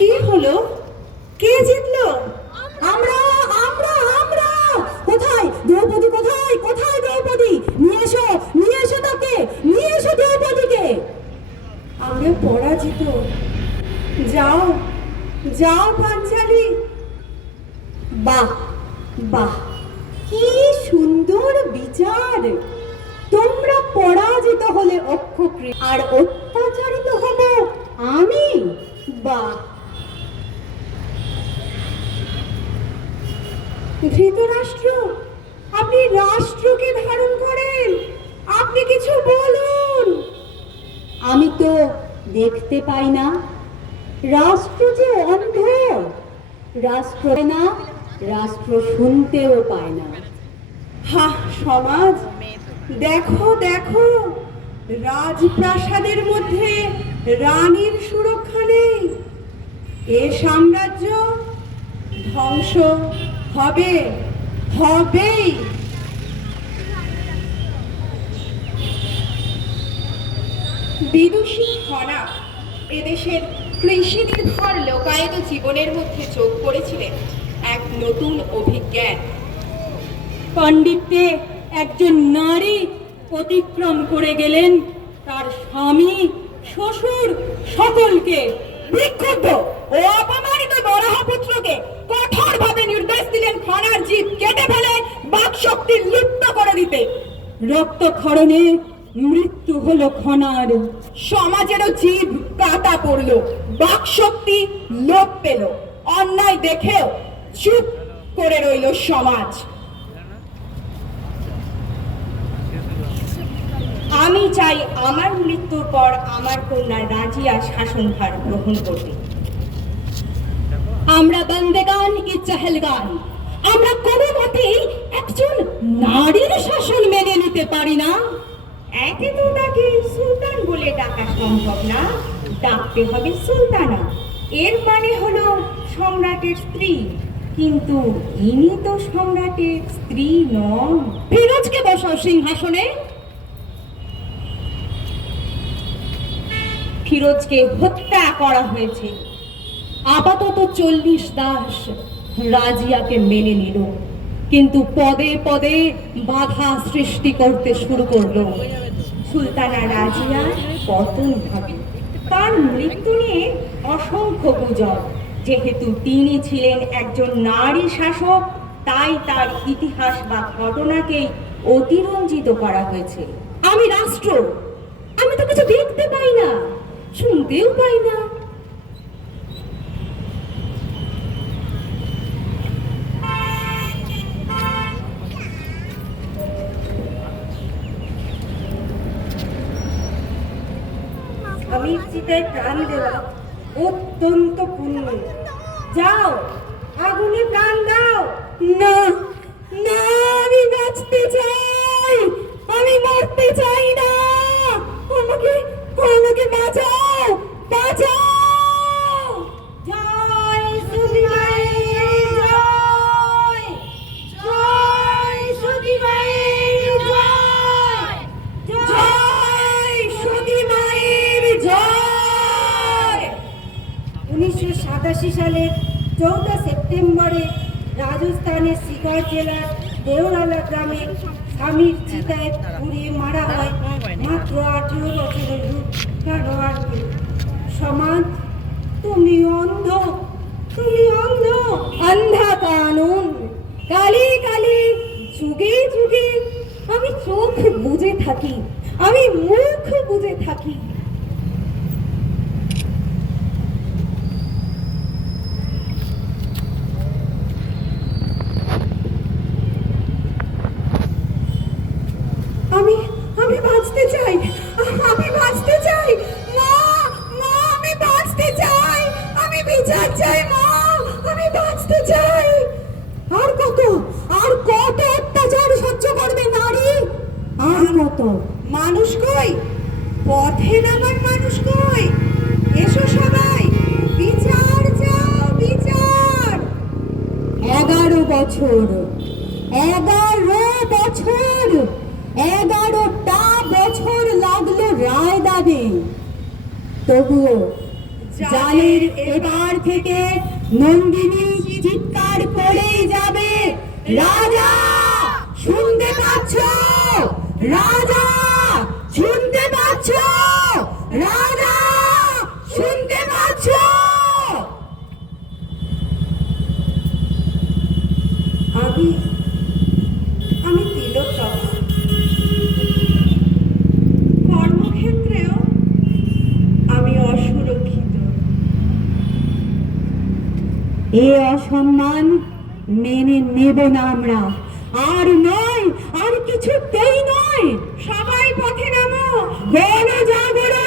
কি হলো? কে জিতলো? আমরা আমরা আমরা! কোথায়? দ্রৌপদী কোথায়? কোথায় দ্রৌপদী? নিয়ে এসো নিয়ে এসো তাকে, নিয়ে এসো দ্রৌপদীকে! আমরা পরাজিত। যাও যাও পাঞ্চালি! বাহ বাহ! কি সুন্দর বিচার! তোমরা পরাজিত হলে অক্ষক্রিয়া আর অত্যাচারিত হব আমি। বাহ! ধৃতরাষ্ট্র, আপনি রাষ্ট্রকে ধারণ করেন। আপনি কিছু বলুন। আমি তো দেখতে পাই না। রাষ্ট্র যে অন্ধ, রাষ্ট্র না, রাষ্ট্র শুনতেও পায় না। হা, সমাজ, দেখো দেখো, রাজপ্রাসাদের মধ্যে রানীর সুরক্ষা নেই। এ সাম্রাজ্য ধ্বংস। হবে, হবেই। বিদুষী খনা এদেশের কৃষি নির্ভর লোকায়ত জীবনের মধ্যে যোগ করেছিলেন এক নতুন অভিজ্ঞান। পাণ্ডিত্যে একজন নারী অতিক্রম করে গেলেন, তার স্বামী, শ্বশুর, সকলকে বিক্ষুব্ধ ও অপমানিত বরাহপুত্রকে দিতে। রক্তক্ষরণে মৃত্যু হলো খনার সমাজেরও জীব কাটা পড়ল। বাক শক্তি লোপ পেল। অন্যায় দেখেও চুপ করে রইল সমাজ। আমি চাই আমার মৃত্যুর পর আমার কন্যা রাজিয়া শাসনভার গ্রহণ করতে। আমরা বন্দেগান কি চাহেলগান। আমরা কোনো মতেই একজন নারীর শাসন মেনে নিতে পারি না। একে তো তাকে সুলতান বলে ডাকা সম্ভব না। ডাকতে হবে সুলতানা। এর মানে হলো সম্রাটের স্ত্রী। কিন্তু ইনি তো সম্রাটের স্ত্রী নন। ফিরোজকে বসাও সিংহাসনে। ফিরোজকে হত্যা করা হয়েছে। আপাতত চল্লিশ দাস রাজিয়াকে মেনে নিল। কিন্তু পদে পদে বাধা সৃষ্টি করতে শুরু করল। সুলতানা রাজিয়া পতন হবে তার মৃত্যু নিয়ে অসংখ্য গুজব। যেহেতু তিনি ছিলেন একজন নারী শাসক, তাই তার ইতিহাস বা ঘটনাকেই অতিরঞ্জিত করা হয়েছে। আমি রাষ্ট্র, আমি তো কিছু দেখতে পাই না, শুনতেও পাই না। স্বামীর চিতায় প্রাণ দেওয়া অত্যন্ত পুণ্য। যাও, আগুনে প্রাণ দাও। না না, আমি বাঁচতে চাই। আমি মরতে চাই না। উনিশশো সাতাশি সালের চৌঠা সেপ্টেম্বরে রাজস্থানের শিকর জেলার দেওরালা গ্রামে স্বামীর চিতায় পুড়িয়ে মারা হয় মাত্র আঠেরো বছরের রূপ কারোয়ারকে। সমাজ তুমি অন্ধ তুমি অন্ধ অন্ধা কানুন কালি কালি, যুগে যুগে আমি চোখ বুঝে থাকি, আমি মুখ বুঝে থাকি। বাঁচতে চাই। আর কত? আর কত অত্যাচার সহ্য করবে নারী? আর কত? মানুষ কই? পথে নামার মানুষ কই? এসো সবাই বিচার চাও বিচার। এগারো বছর এগারো বছর এগারোটা বছর লাগল রায় দাবি তবুও জালের এবার থেকে নন্দিনী চিৎকার করেই যাবে। রাজা শুনতে পাচ্ছ? রাজা এ অসম্মান মেনে নেব না আমরা। আর নয়, আর কিছুতেই নয়, সবাই পথে নামো। বনে যাবে